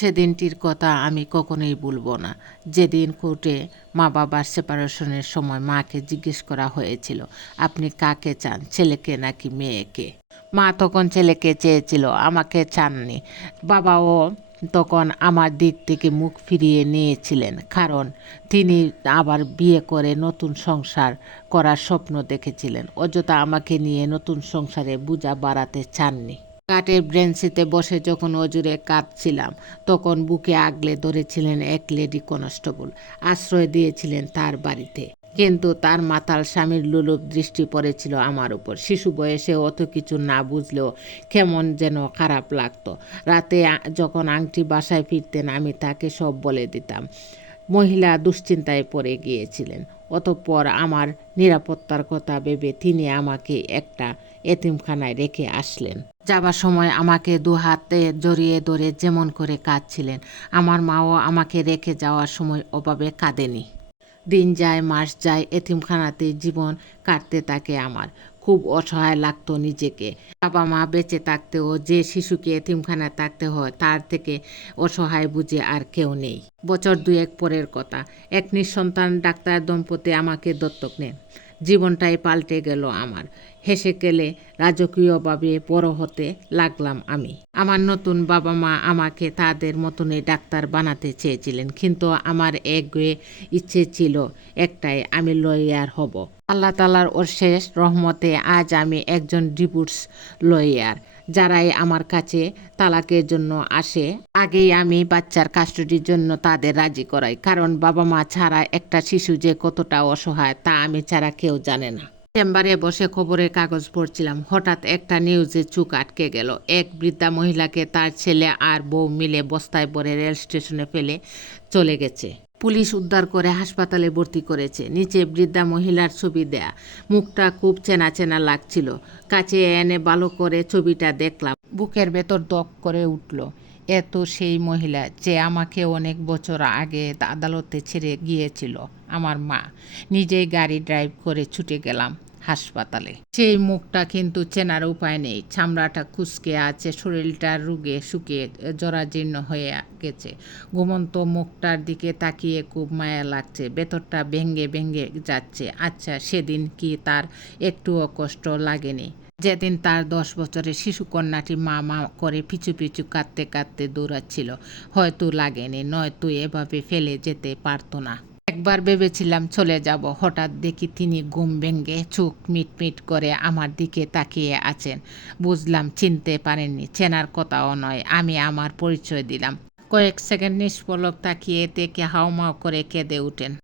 সেদিনটির কথা আমি কখনোই ভুলব না। যেদিন কোর্টে মা-বাবার সেপারেশনের সময় মাকে জিজ্ঞেস করা হয়েছিল, "আপনি কাকে চান, ছেলেকে নাকি মেয়েকে?" মা তখন ছেলেকে চেয়েছিল, আমাকে চাননি। বাবাও তখন আমার দিক থেকে মুখ ফিরিয়ে নিয়েছিলেন, কারণ তিনি আবার বিয়ে করে নতুন সংসার করার স্বপ্ন দেখেছিলেন। অযথা আমাকে নিয়ে নতুন সংসারে বোঝা বাড়াতে চাননি। কাঠের ব্রেঞ্চিতে বসে যখন অজুরে কাঁদছিলাম, তখন বুকে আগলে ধরেছিলেন এক লেডি কনস্টেবল। আশ্রয় দিয়েছিলেন তার বাড়িতে। কিন্তু তার মাতাল স্বামীর লোলুপ দৃষ্টি পড়েছিল আমার উপর। শিশু বয়সে অত কিছু না বুঝলেও কেমন যেন খারাপ লাগতো। রাতে যখন আংটি বাসায় ফিরতেন, আমি তাকে সব বলে দিতাম। মহিলা দুশ্চিন্তায় পড়ে গিয়েছিলেন। অতঃপর আমার নিরাপত্তার কথা ভেবে তিনি আমাকে একটা এতিমখানায় রেখে আসলেন। যাবার সময় আমাকে দু হাতে জড়িয়ে ধরে যেমন করে কাঁদছিলেন, আমার মাও আমাকে রেখে যাওয়ার সময় ওভাবে কাঁদেনি। দিন যায়, মাস যায়, এতিমখানাতে জীবন কাটতে থাকে আমার। খুব অসহায় লাগতো নিজেকে। বাবা মা বেঁচে থাকতেও যে শিশুকে এতিমখানায় থাকতে হয়, তার থেকে অসহায় বুঝে আর কেউ নেই। বছর দুয়েক পরের কথা, এক নিঃসন্তান ডাক্তার দম্পতি আমাকে দত্তক নেন। জীবনটাই পাল্টে গেল আমার। হেসে খেলে রাজকীয়ভাবে বড় হতে লাগলাম আমি। আমার নতুন বাবা মা আমাকে তাদের মতনই ডাক্তার বানাতে চেয়েছিলেন, কিন্তু আমার একগুঁয়ে ইচ্ছে ছিল একটাই, আমি লয়ার হব। আল্লাহ তাআলার অশেষ রহমতে আজ আমি একজন ডিভোর্স লয়ার। যারাই আমার কাছে তালাকের জন্য আসে, আগেই আমি বাচ্চার কাস্টডির জন্য তাদের রাজি করাই, কারণ বাবা মা ছাড়া একটা শিশু যে কতটা অসহায় তা আমি ছাড়া কেউ জানে না। চেম্বারে বসে খবরের কাগজ পড়ছিলাম, হঠাৎ একটা নিউজে চোখ আটকে গেল। এক বৃদ্ধা মহিলাকে তার ছেলে আর বউ মিলে বস্তায় ভরে রেল স্টেশনে ফেলে চলে গেছে। পুলিশ উদ্ধার করে হাসপাতালে ভর্তি করেছে। নিচে বৃদ্ধা মহিলার ছবি দেয়া। মুখটা খুব চেনা চেনা লাগছিল। কাছে এনে ভালো করে ছবিটা দেখলাম। বুকের ভেতর দপ করে উঠল। এত সেই মহিলা যে আমাকে অনেক বছর আগে আদালতে ছেড়ে গিয়েছিল। আমার মা। নিজেই গাড়ি ড্রাইভ করে ছুটে গেলাম হাসপাতালে। সেই মুখটা কিন্তু চেনার উপায় নেই। চামড়াটা কুঁচকে আছে, শরীরটা রুগে শুকিয়ে জরাজীর্ণ হয়ে গেছে। ঘুমন্ত মুখটার দিকে তাকিয়ে খুব মায়া লাগছে। ভেতরটা ভেঙে ভেঙে যাচ্ছে। আচ্ছা, সেদিন কি তার একটুও কষ্ট লাগেনি? যেদিন তার 10 বছরের শিশুকন্যাটি মা মা করে পিছু পিছু কাঁদতে কাঁদতে দৌড়াচ্ছিল। হয়তো লাগেনি, নয়তো এভাবে ফেলে যেতে পারতো না। একবার ভেবেছিলাম চলে যাব, হঠাৎ দেখি তিনি ঘুম ভেঙে চোখ মিটমিট করে আমার দিকে তাকিয়ে আছেন। বুঝলাম চিনতে পারেননি, চেনার কথাও নয়। আমি আমার পরিচয় দিলাম। কয়েক সেকেন্ড নিষ্পলক তাকিয়ে দেখে হাউমাউ করে কেঁদে উঠেন।